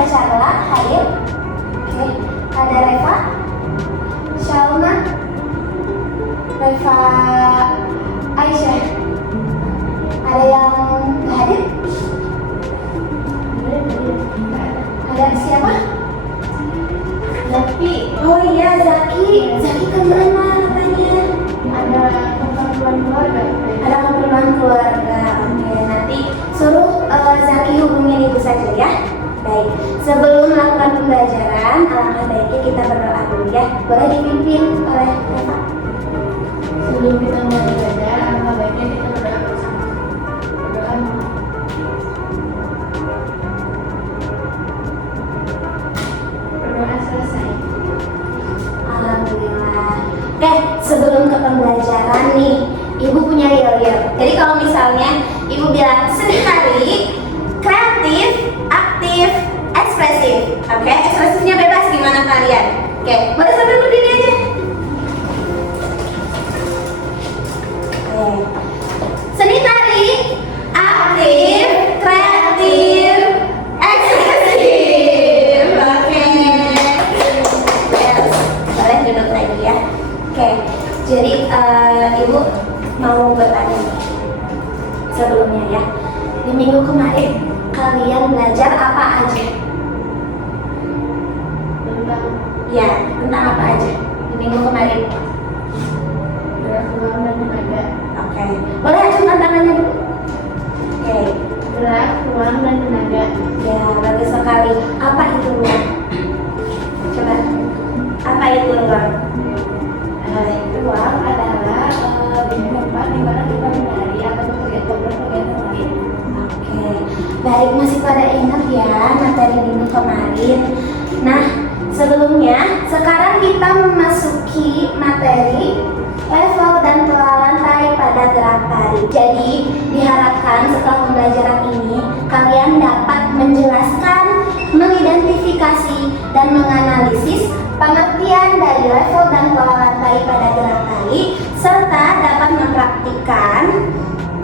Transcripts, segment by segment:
ada Charla, hadir. Oke, ada Reva, Shalma, Reva, Aisyah. Ada yang nggak hadir? Ada siapa? Zaki. Oh iya, Zaki. Zaki kemana katanya? Ada keperluan keluarga. Ada keperluan keluarga. Oke, nanti suruh Zaki hubungin ibu saja ya. Baik, sebelum melakukan pembelajaran, alangkah baiknya kita berdoa dulu ya. Boleh dipimpin oleh Reva? Sebelum kita mulai belajar, alangkah baiknya kita berdoa bersama. Berdoa. Berdoa selesai. Alhamdulillah. Oke, sebelum ke pembelajaran nih, ibu punya yel-yel. Jadi kalau misalnya ibu bilang seni tari, kreatif, aktif, ekspresif. Oke, ekspresifnya bebas gimana kalian? Oke, boleh sambil berdiri aja. Oke. Seni tari, aktif, kreatif, ekspresif. Oke. Yes. Boleh duduk lagi ya. Oke, jadi ibu mau bertanya nih. Sebelumnya ya, di minggu kemarin kalian belajar apa aja? Tentang apa aja di minggu kemarin? Gerak ruang dan tenaga. Oke, boleh acung tantangannya dulu. Oke, Gerak ruang dan tenaga. ya bagus sekali. Apa itu ruang? Coba, apa itu ruang? Ruang adalah tempat di mana kita menari atau bekerja kegiatan lain. Oke, baik, masih pada ingat ya materi minggu kemarin. Nah, sebelumnya sekarang kita memasuki materi level dan pola lantai pada gerak tari. Jadi diharapkan setelah pembelajaran ini kalian dapat menjelaskan, mengidentifikasi dan menganalisis pengertian dari level dan pola lantai pada gerak tari serta dapat mempraktikkan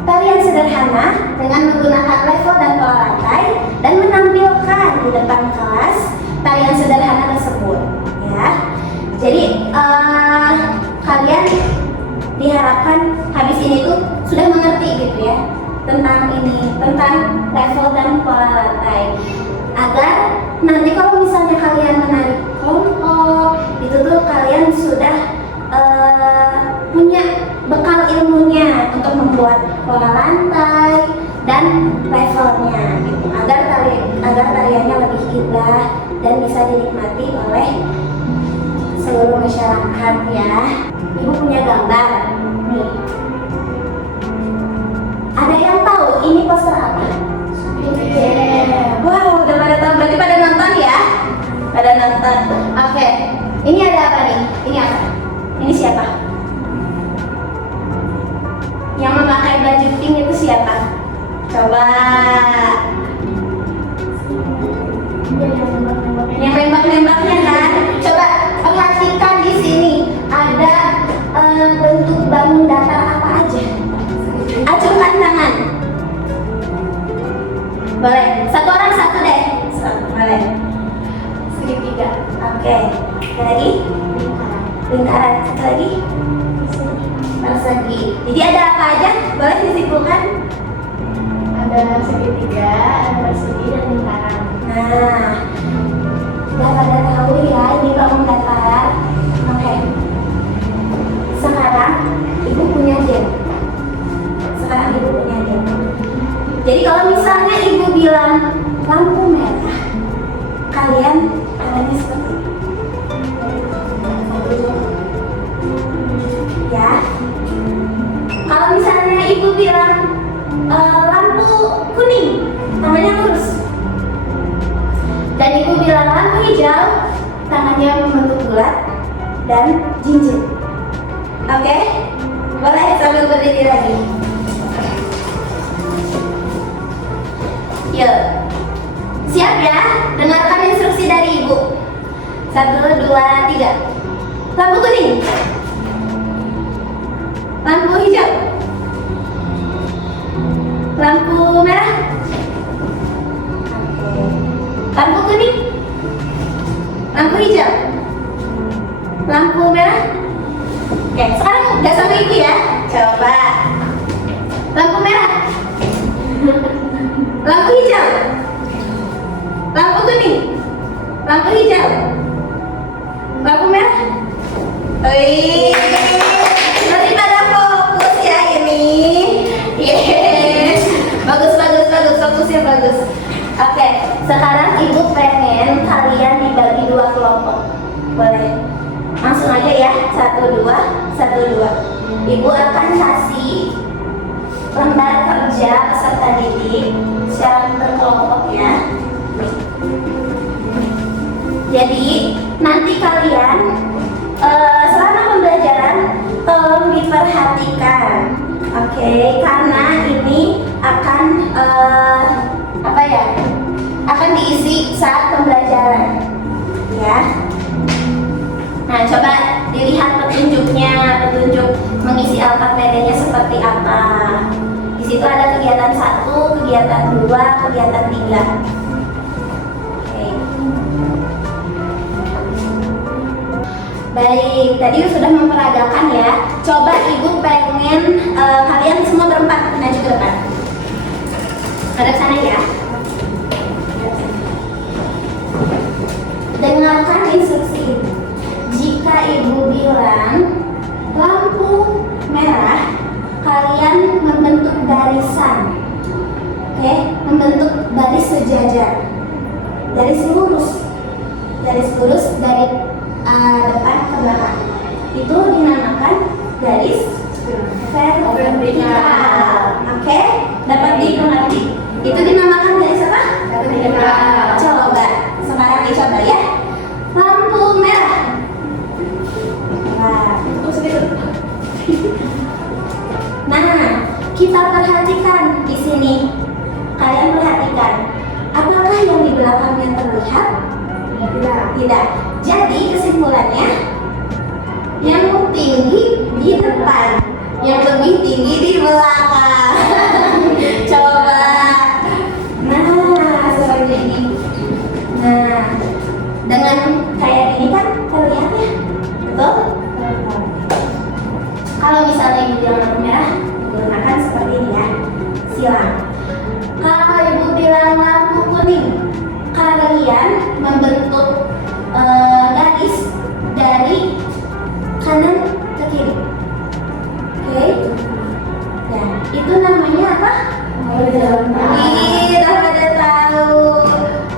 tarian sederhana dengan menggunakan level dan pola lantai dan menampilkan di depan kelas tarian sederhana tersebut ya. Jadi kalian diharapkan habis ini tuh sudah mengerti gitu ya tentang level dan pola lantai, agar nanti kalau misalnya kalian menarik kelompok itu tuh kalian sudah punya bekal ilmunya untuk membuat pola lantai dan levelnya gitu, agar tariannya lebih indah dan bisa dinikmati oleh seluruh masyarakat ya. Ibu punya gambar nih. Ada yang tahu ini poster apa? Wow, udah pada tahu, berarti pada nonton ya? Pada nonton. Oke, ini ada apa nih? Ini apa? Ini siapa? Yang memakai baju pink itu siapa? Coba. Yang nembak-nembaknya kan? Coba perhatikan di sini ada bentuk bangun datar apa aja? Acungkan tangan. Boleh. Satu orang satu deh. Boleh. Segitiga. Oke. Ada lagi? Lingkaran. Satu lagi? Persegi. Jadi ada apa aja? Boleh disimpulkan? Ada segitiga, ada persegi dan lingkaran. Nah, udah pada tahu ya ini bangun datar. Oke. Sekarang ibu punya game. Jadi kalau misalnya ibu bilang lampu merah, kalian caranya seperti ini. Ya. Kalau misalnya ibu bilang lampu kuning, tangannya lurus. Dan ibu bilang lampu hijau, tangannya membentuk bulat dan jinjit. Oke? Boleh sambil berdiri lagi. Yuk. Siap ya? Dengarkan instruksi dari ibu. 1, 2, 3. Lampu kuning. Lampu hijau. Lampu merah. Oke. Lampu kuning. Lampu hijau. Lampu merah. Oke, sekarang nggak sama ibu ya. Coba. Lampu merah. Lampu hijau. Lampu kuning. Lampu hijau. Lampu merah. Wih, nanti pada fokus ya ini. Yes. Bagus, bagus, bagus. Fokusnya bagus. Oke, sekarang ibu pengen kalian dibagi 2 kelompok. Boleh? Langsung aja ya. 1, 2, 1, 2. Ibu akan kasih lembar kerja peserta didik secara berkelompok ya. Jadi nanti kalian selama pembelajaran tolong diperhatikan, oke? Karena ini akan akan diisi saat pembelajaran, ya. Nah, coba dilihat petunjuknya, petunjuk mengisi LKPD-nya seperti apa. Di situ ada kegiatan 1, kegiatan 2, kegiatan 3. Oke. Baik, tadi sudah memperagakan ya. Coba ibu pengen kalian semua berempat maju ke depan. Ada sana ya. Dengarkan instruksi. Jika ibu bilang lampu merah, kalian membentuk barisan. Oke, membentuk baris sejajar. Garis lurus. Garis lurus dari depan ke belakang. Itu dinamakan garis vertikal. Oke, dapat dimengerti. Itu dinamakan garis apa? Vertikal. Coba sekarang dicoba ya. Lampu merah. Nah, kita perhatikan di sini. Kalian perhatikan. Apakah yang di belakangnya terlihat? Tidak. Jadi kesimpulannya, yang tinggi di depan, yang lebih tinggi di belakang. Coba. Nah, seperti ini. Nah, dengan kayak ini kan terlihat ya, betul? Kalau misalnya ibu bilang lampu merah, gunakan seperti ini ya. Silang. Kalau ibu bilang lampu kuning, kalian membentuk garis dari kanan ke kiri. Oke? Nah, itu namanya apa? Udah pada tahu.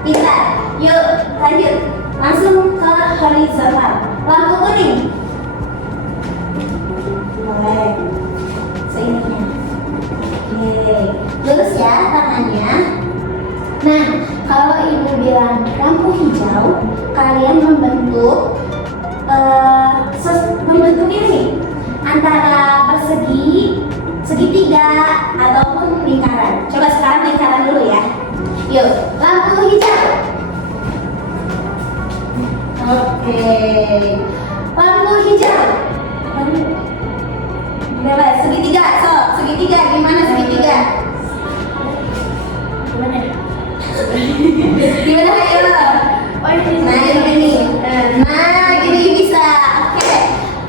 Pintar. Yuk, lanjut. Langsung ke horizontal. Lampu kuning. Boleh. Seininya. Oke. Lurus ya tangannya. Nah, kalau ibu bilang lampu hijau, kalian membentuk ini antara persegi, segitiga ataupun lingkaran. Coba sekarang lingkaran dulu ya. Yuk, lampu hijau. Oke. Lampu hijau. Bebas, segitiga, segitiga gimana segitiga? Gimana? Gimana ayo? Oh ini. Nah ini. Nah gini bisa. Oke.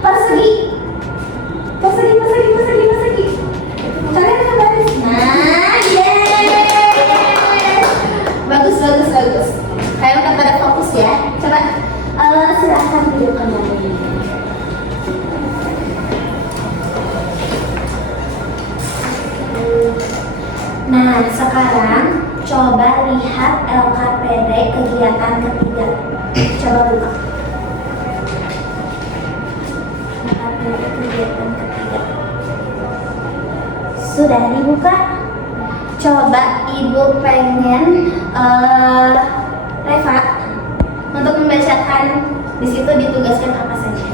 Persegi. Kalian yang baris. Nah, bagus. Kalian kan pada fokus ya. Coba silahkan duduk kembali. Nah, sekarang coba lihat LKPD kegiatan ketiga. Coba buka. LKPD kegiatan ketiga. Sudah dibuka? Coba ibu pengen Reva untuk membacakan di situ ditugaskan apa saja.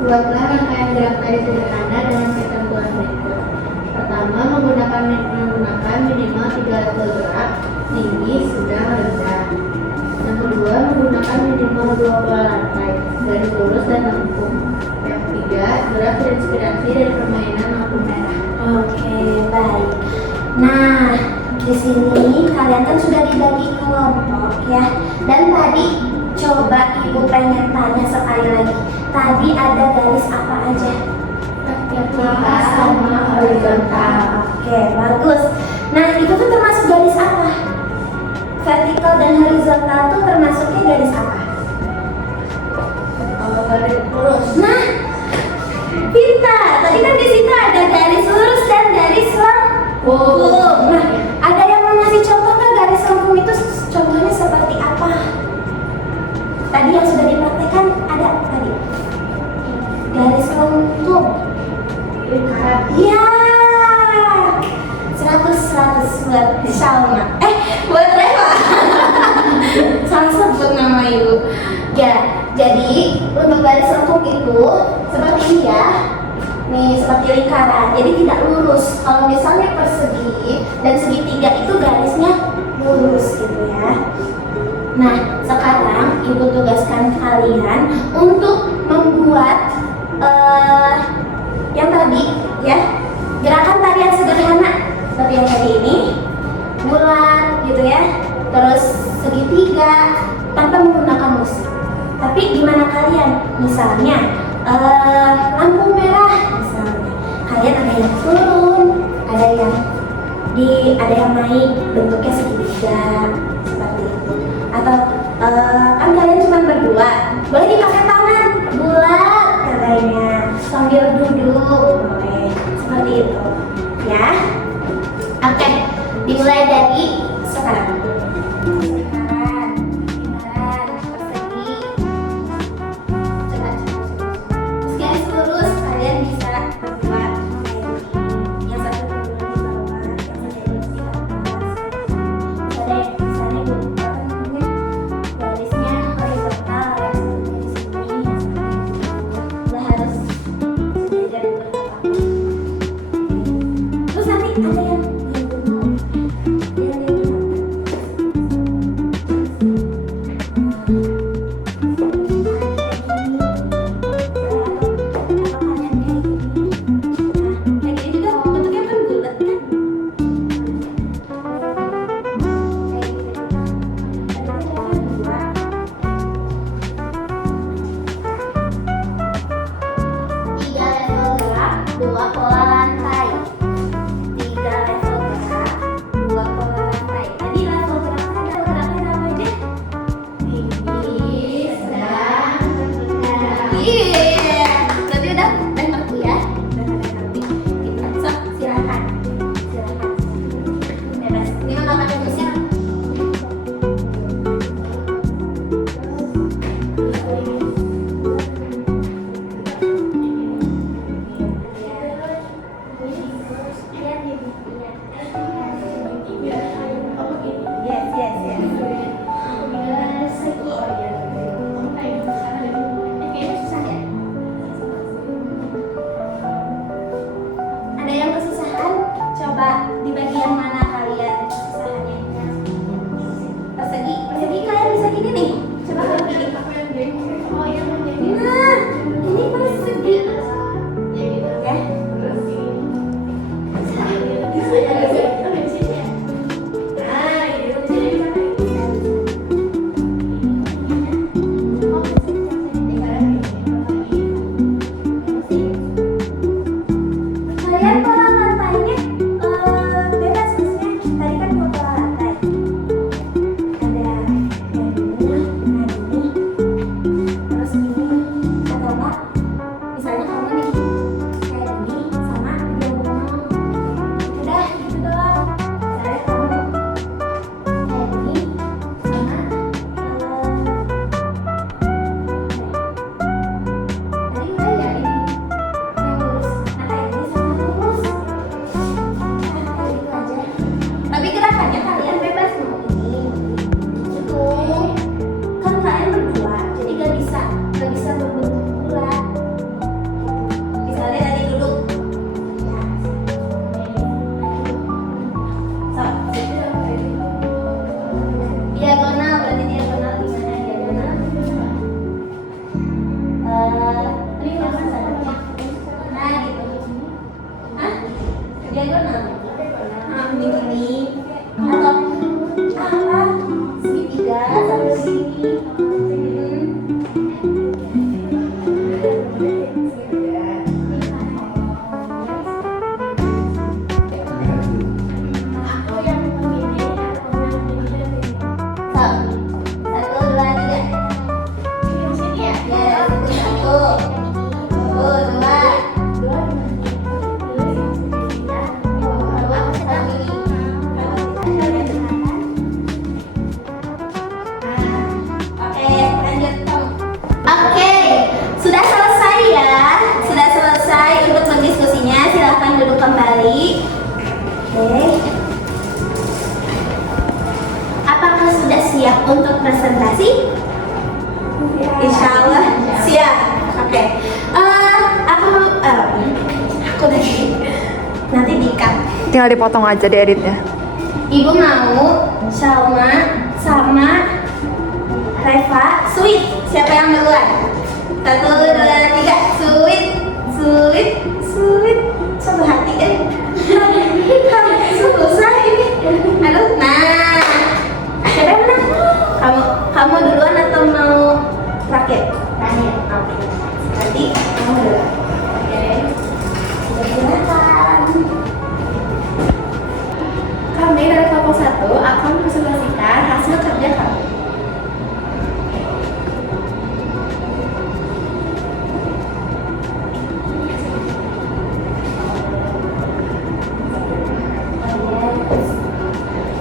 Buatlah rangkaian gerak tari sederhana dengan ketentuan berikut. Pertama, menggunakan minimal 3 level gerak, tinggi, sedang, rendah. Yang kedua, menggunakan minimal 2 pola lantai, garis lurus dan lengkung. Yang ketiga, gerak terinspirasi dari permainan lampu merah. Oke, baik. Nah, di sini kalian kan sudah dibagi kelompok ya. Dan tadi coba ibu pengen tanya sekali lagi. Tadi ada garis apa aja? Vertikal sama horizontal. Oke, bagus. Nah, itu tuh termasuk garis apa? Vertikal dan horizontal tuh termasuknya garis apa? Garis lurus. Nah, pintar. Tadi kan di situ ada garis lurus dan garis lengkung. Nah, ada yang mau ngasih contoh nggak garis lengkung itu contohnya seperti apa? Tadi yang sudah dipraktekkan ada tadi. Garis lengkung. Lingkaran. Ya, 100 buat Salma. Buat Reva. Salah sebut nama ibu. Ya, jadi untuk garis lengkung itu seperti ini ya. Nih, seperti lingkaran. Jadi tidak lurus. Kalau misalnya persegi dan segitiga itu garisnya lurus gitu ya. Nah, sekarang ibu tugaskan kalian untuk membuat yang tadi ya, gerakan tarian sederhana seperti yang tadi ini, bulat gitu ya, terus segitiga tanpa menggunakan musik. Tapi gimana kalian? Misalnya lampu merah, misalnya kalian ada yang turun, ada yang naik bentuknya segitiga seperti itu. Atau kan kalian cuma berdua, boleh dipakai tangan bulat katanya sambil duduk, boleh seperti itu ya. Oke, dimulai dari sekarang. Lingkaran persegi, coba terus garis lurus kalian bisa buat yang satu dulu di bawah, yang satu dulu di atas. Ada misalnya garisnya horizontal ya, seperti di sini. Nggak harus sejajar terus nanti ada yang siap untuk presentasi? Insya Allah siap. Oke. Aku tadi nanti di-cut. Tinggal dipotong aja di editnya. Ibu mau Salma sama Reva sweet. Siapa yang duluan? 1, 2, 3. Sweet, sweet, sweet. Satu hati susah ini. Aduh, nah. Siapa yang menang? Kamu duluan atau mau terakhir? Terakhir. Oke. Nanti kamu duluan. Oke. Silakan. Kami dari kelompok 1 akan mempresentasikan hasil kerja kami.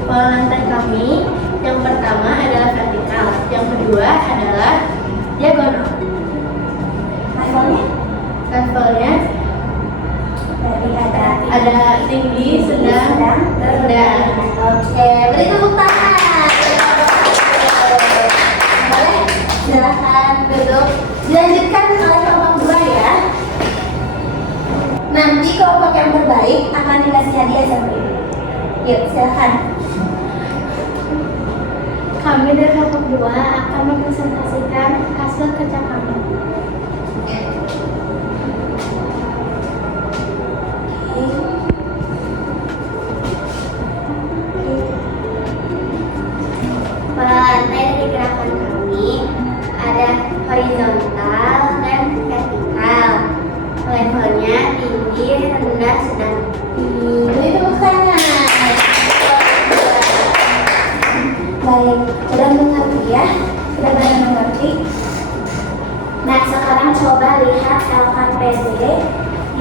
Pola lantai kami yang pertama adalah vertikal, yang kedua adalah diagonal. Levelnya? Levelnya Tadi ada tinggi, sedang, rendah. Oke, beri tepuk tangan. Boleh? Silakan duduk. Dilanjutkan oleh kelompok 2 ya. Nanti kelompok yang terbaik akan dikasih hadiah sama ibu. Yuk, silakan. Kami dari kelompok 2 akan mempresentasikan hasil kerja kami. Pola lantai dari gerakan kami ada horizontal dan vertikal. Levelnya tinggi, rendah, sedang. Beri tepuk tangan. Baik, sudah mengerti ya? Sudah banyak mengerti? Nah, sekarang coba lihat LKPD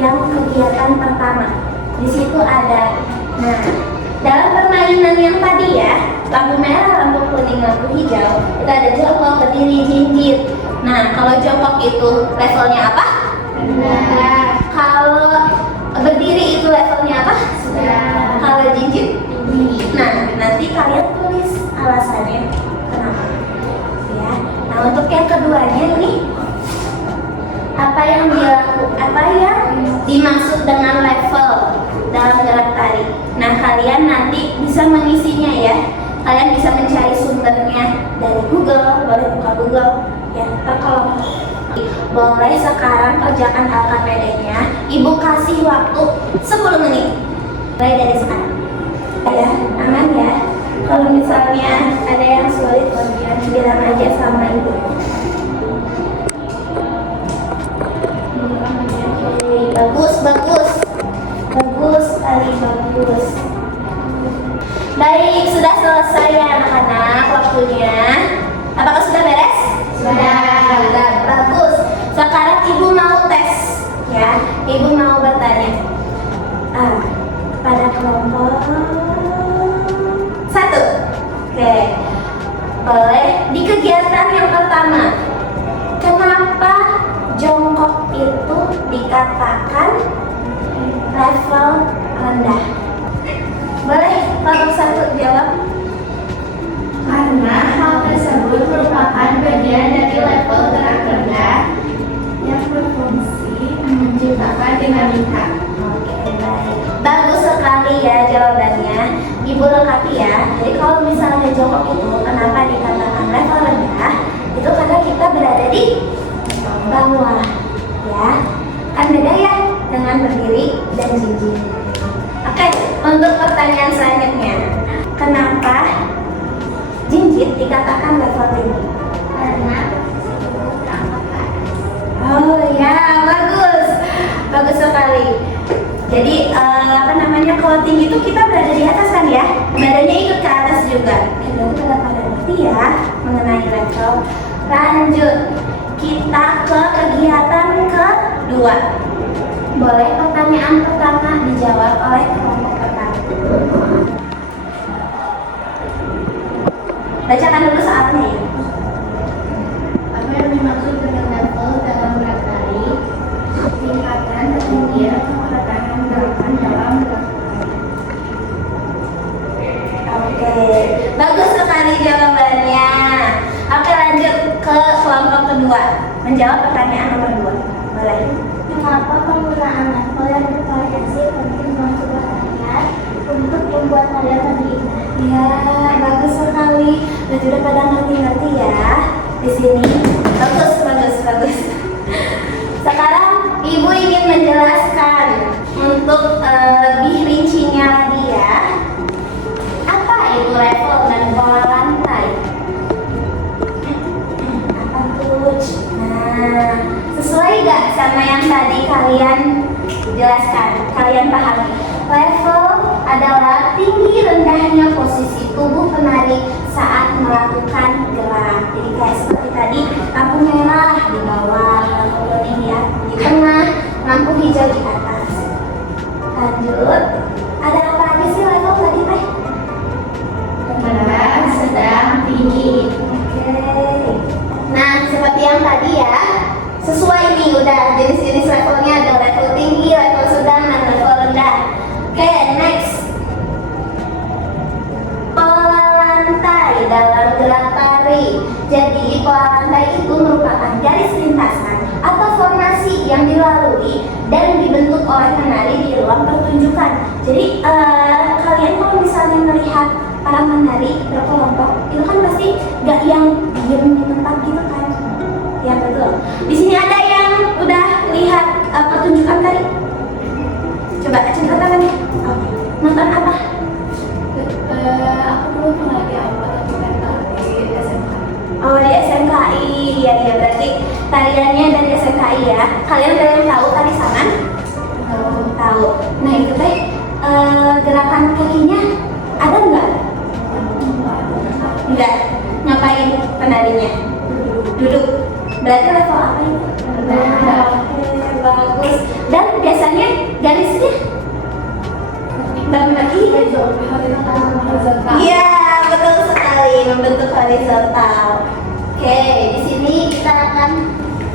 yang kegiatan pertama. Di situ ada, nah, dalam permainan yang tadi ya, lampu merah, lampu kuning, lampu hijau, itu ada jongkok, berdiri, jinjit. Nah, kalau jongkok itu levelnya apa? Rendah. Kalau berdiri itu levelnya apa? Sedang. Kalau jinjit? Tinggi. Nah, nanti kalian tulis alasannya kenapa. Ya. Nah, untuk yang keduanya ini apa yang dimaksud dengan level dalam gerak tari. Nah, kalian nanti bisa mengisinya ya. Kalian bisa mencari sumbernya dari Google, boleh buka Google ya. Kalau boleh sekarang kerjakan LKPD-nya. Ibu kasih waktu 10 menit. Mulai dari sekarang. Ya, aman ya. Kalau misalnya ada yang sulit, kalian bilang aja sama ibu. Oke, bagus, bagus, bagus sekali, bagus. Baik, sudah selesai ya anak-anak waktunya. Apakah sudah beres? Sudah, bagus. Sekarang ibu mau tes, ya. Ibu mau bertanya. Pada kelompok 1. Oke. Boleh di kegiatan yang pertama. Kenapa jongkok itu dikatakan level rendah? Boleh kelompok 1 jawab. Karena hal tersebut merupakan bagian dari level gerak rendah yang berfungsi menciptakan dinamika. Oke, baik. Bagus sekali ya jawabannya. Ibu lengkapi ya. Jadi kalau misalnya jongkok itu kenapa dikatakan level rendah? Itu karena kita berada di bawah, ya. Kan beda ya dengan berdiri dan jinjit. Oke, untuk pertanyaan selanjutnya, kenapa jinjit dikatakan level tinggi? Karena tersebut terangkat ke atas. Oh ya, bagus, bagus sekali. Jadi kalau tinggi itu kita berada di atas kan ya, badannya ikut ke atas juga. Itu udah pada ngerti ya mengenai level. Lanjut, kita ke kegiatan kedua. Boleh pertanyaan pertama dijawab oleh kelompok pertama. Bacakan dulu saatnya ya. Apa yang dimaksud dengan level dalam gerak tari? Tingkatan ketinggian kecepatan gerakan dalam gerak tari. Oke, bagus sekali jawabannya. 2. Menjawab pertanyaan nomor 2. Boleh. Mengapa penggunaan level yang bervariasi penting dalam sebuah karya untuk membuat karya lebih indah? Ya, bagus sekali. Berarti udah pada ngerti-ngerti ya di sini. Bagus. Sekarang Ibu ingin menjelaskan untuk lebih rincinya lagi ya. Apa itu level dan pola lantai? Apa tuh? Nah, sesuai gak sama yang tadi kalian jelaskan, kalian pahami? Level adalah tinggi rendahnya posisi tubuh penari saat melakukan gerak. Jadi kayak seperti tadi, lampu merah di bawah, lampu kuning ya di tengah, lampu hijau di atas. Lanjut, ada apa aja sih level tadi teh? Rendah, sedang, tinggi. Oke. Nah, seperti yang tadi ya, sesuai nih udah jenis-jenis levelnya, ada level tinggi, level sedang, dan level rendah. Oke, next. Pola lantai dalam gerak tari. Jadi pola lantai itu merupakan garis lintasan atau formasi yang dilalui dan dibentuk oleh penari di ruang pertunjukan. Jadi kalian kalau misalnya melihat para menari berkelompok, itu kan pasti gak yang diem di tempat gitu kan? Ya betul. Di sini ada yang udah lihat pertunjukan tadi. Coba cerita tangannya. Nonton apa? Aku belum pernah di apa tapi kan di SMK. Oh, di SMKI. Iya, berarti tariannya dari SMKI ya. Kalian udah yang tahu tari saman? Tahu. Nah, itu teh gerakan kakinya ada nggak? Enggak. Ngapain penarinya? Duduk. Berarti level apa itu? Oke, bagus. Dan biasanya garisnya iya, betul sekali, membentuk horizontal. Oke, di sini kita akan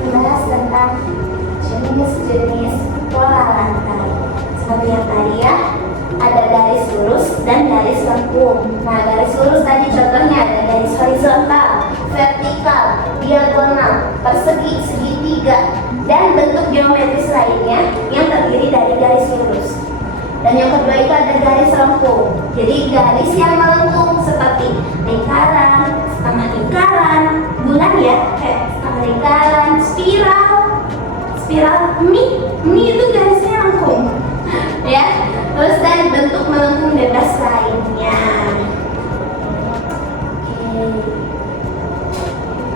membahas tentang jenis-jenis pola lantai. Seperti yang tadi ya, ada garis lurus dan garis lengkung. Nah, garis lurus tadi contohnya ada garis horizontal, vertikal, diagonal, persegi, segitiga, dan bentuk geometris lainnya yang terdiri dari garis lurus. Dan yang kedua itu ada garis lengkung. Jadi garis yang melengkung seperti lingkaran, setengah lingkaran, bulan ya, setengah lingkaran, spiral, mie itu garisnya lengkung, ya. Terus dan bentuk melengkung bebas lainnya.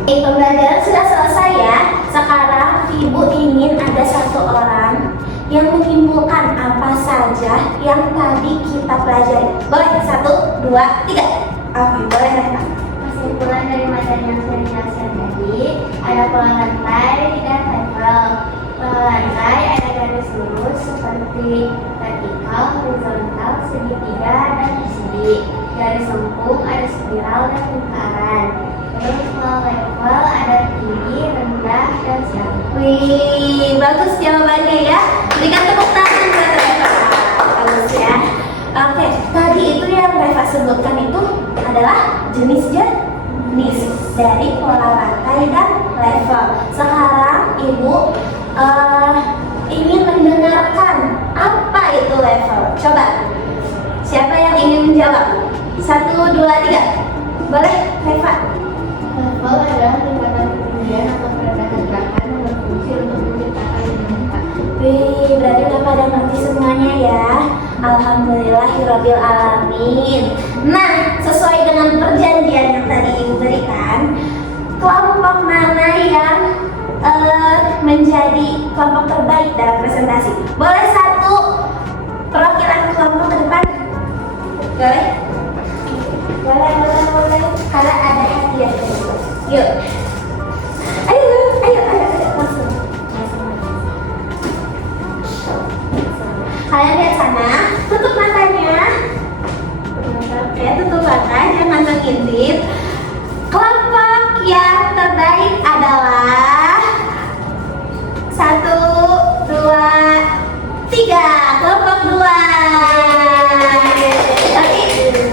Oke, pembelajaran sudah selesai ya. Sekarang Ibu ingin ada satu orang yang menyimpulkan apa saja yang tadi kita pelajari. Boleh? 1, 2, 3. Oke, boleh Rena. Kesimpulan dari materi yang saya jelaskan tadi ada pola lantai dan level. Pola lantai ada garis lurus seperti vertikal, horizontal, segitiga, dan persegi. Garis lengkung ada spiral dan lingkaran. Terus kalau level ada tinggi, rendah, dan sedang. Wih, bagus jawabannya ya. Berikan tepuk tangan buat Reva. Bagus ya. Oke, tadi itu yang Reva sebutkan itu adalah jenis-jenis dari pola lantai dan level. Sekarang Ibu ingin mendengarkan apa itu level. Coba, siapa yang ingin menjawab? 1, 2, 3. Boleh, Reva? Level adalah tingkatan ketinggian atau kerendahan gerakan yang berfungsi untuk menciptakan dinamika. Wih, berarti udah pada ngerti semuanya ya. Alhamdulillahirabbil alamin. Nah, sesuai dengan perjanjian yang tadi Ibu berikan, kelompok mana yang menjadi kelompok terbaik dalam presentasi? Boleh satu perwakilan kelompok ke depan? Boleh? Boleh. Karena ada hadiah. Yuk. Ayo, langsung. Kalian lihat sana, tutup matanya. Oke, tutup mata, jangan mengintip. Kelompok yang terbaik adalah 1, 2, 3. Kelompok 2. Tapi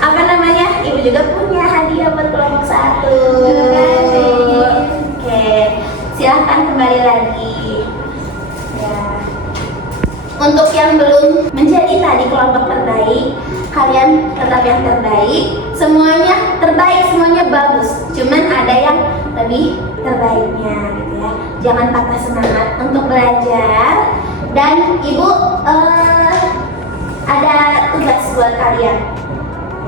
apa namanya? Ibu juga punya hadiah buat kelompok 1. kembali lagi. Ya. Untuk yang belum menjadi tadi kelompok terbaik, kalian tetap yang terbaik. Semuanya terbaik, semuanya bagus. Cuman ada yang lebih terbaiknya gitu ya. Jangan patah semangat untuk belajar. Dan Ibu ada tugas buat kalian.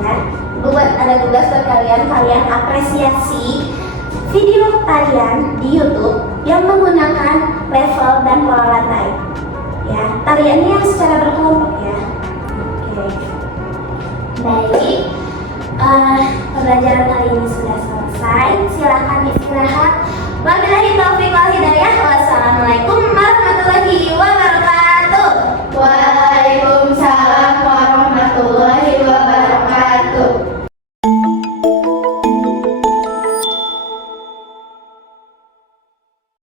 Ya. Ibu ada tugas buat kalian. Kalian apresiasi video kalian di YouTube yang menggunakan level dan pola lantai. Ya, tariannya yang secara berkelompok ya. Oke. Baik. Pembelajaran kali ini sudah selesai. Silakan istirahat. Wabillahi taufiq wal hidayah. Wassalamualaikum